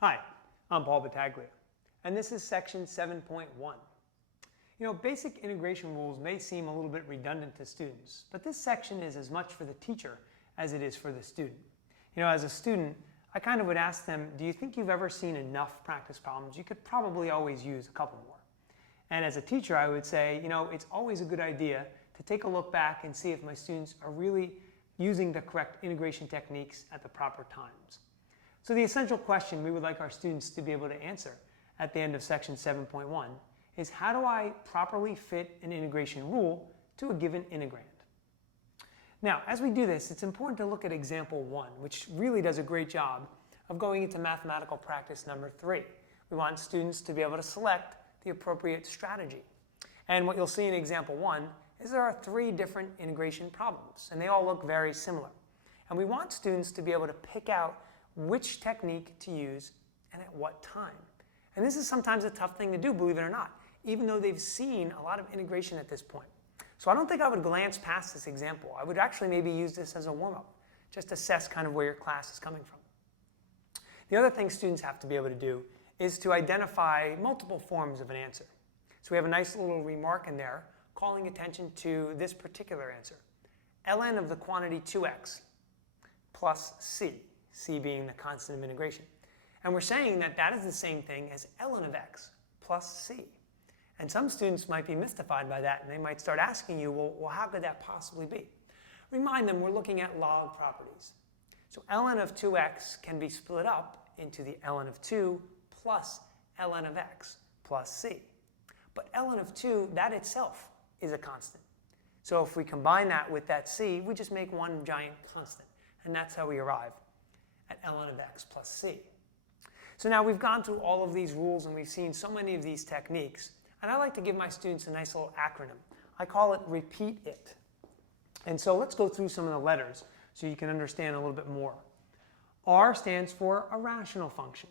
Hi, I'm Paul Battaglia, and this is section 7.1. Basic integration rules may seem a little bit redundant to students, but this section is as much for the teacher as it is for the student. As a student, I kind of would ask them, do you think you've ever seen enough practice problems? You could probably always use a couple more. And as a teacher, I would say, it's always a good idea to take a look back and see if my students are really using the correct integration techniques at the proper times. So the essential question we would like our students to be able to answer at the end of section 7.1 is, how do I properly fit an integration rule to a given integrand? Now, as we do this, it's important to look at example 1, which really does a great job of going into mathematical practice number 3. We want students to be able to select the appropriate strategy. And what you'll see in example 1 is there are 3 different integration problems, and they all look very similar. And we want students to be able to pick out which technique to use and at what time. And this is sometimes a tough thing to do, believe it or not, even though they've seen a lot of integration at this point. So I don't think I would glance past this example. I would actually maybe use this as a warm-up, just assess kind of where your class is coming from. The other thing students have to be able to do is to identify multiple forms of an answer. So we have a nice little remark in there calling attention to this particular answer. ln of the quantity 2x plus c, c being the constant of integration. And we're saying that that is the same thing as ln of x plus c. And some students might be mystified by that, and they might start asking you, well, how could that possibly be? Remind them we're looking at log properties. So ln of 2x can be split up into the ln of 2 plus ln of x plus c. But ln of 2, that itself is a constant. So if we combine that with that c, we just make one giant constant. And that's how we arrive at ln of x plus c. So now we've gone through all of these rules and we've seen so many of these techniques. And I like to give my students a nice little acronym. I call it repeat it. And so let's go through some of the letters so you can understand a little bit more. R stands for a rational function.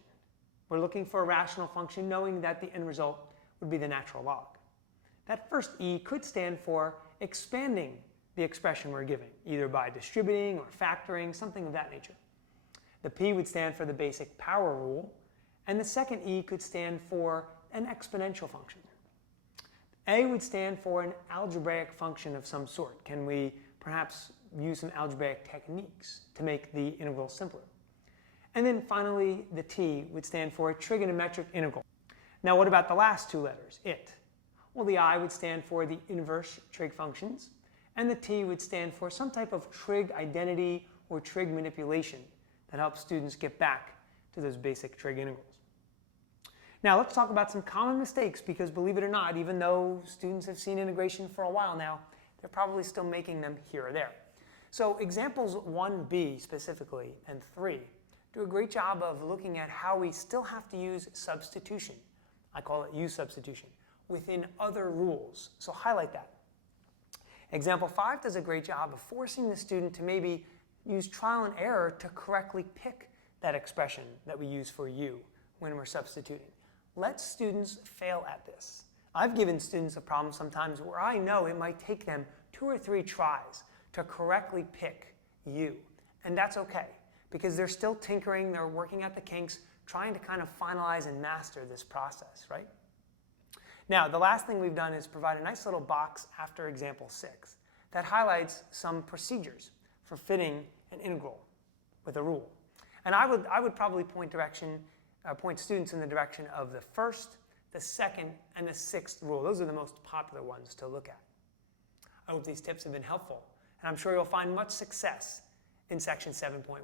We're looking for a rational function knowing that the end result would be the natural log. That first E could stand for expanding the expression we're giving, either by distributing or factoring, something of that nature. The P would stand for the basic power rule, and the second E could stand for an exponential function. A would stand for an algebraic function of some sort. Can we perhaps use some algebraic techniques to make the integral simpler? And then finally, the T would stand for a trigonometric integral. Now what about the last 2 letters, it? Well, the I would stand for the inverse trig functions, and the T would stand for some type of trig identity or trig manipulation that helps students get back to those basic trig integrals. Now let's talk about some common mistakes, because believe it or not, even though students have seen integration for a while now, they're probably still making them here or there. So examples 1b specifically and 3 do a great job of looking at how we still have to use substitution. I call it use substitution within other rules. So highlight that. Example 5 does a great job of forcing the student to maybe use trial and error to correctly pick that expression that we use for u when we're substituting. Let students fail at this. I've given students a problem sometimes where I know it might take them 2 or 3 tries to correctly pick u. And that's okay, because they're still tinkering, they're working out the kinks, trying to kind of finalize and master this process, right? Now, the last thing we've done is provide a nice little box after example 6 that highlights some procedures for fitting an integral with a rule. And I would probably point students in the direction of the first, the second, and the 6th rule. Those are the most popular ones to look at. I hope these tips have been helpful, and I'm sure you'll find much success in section 7.1.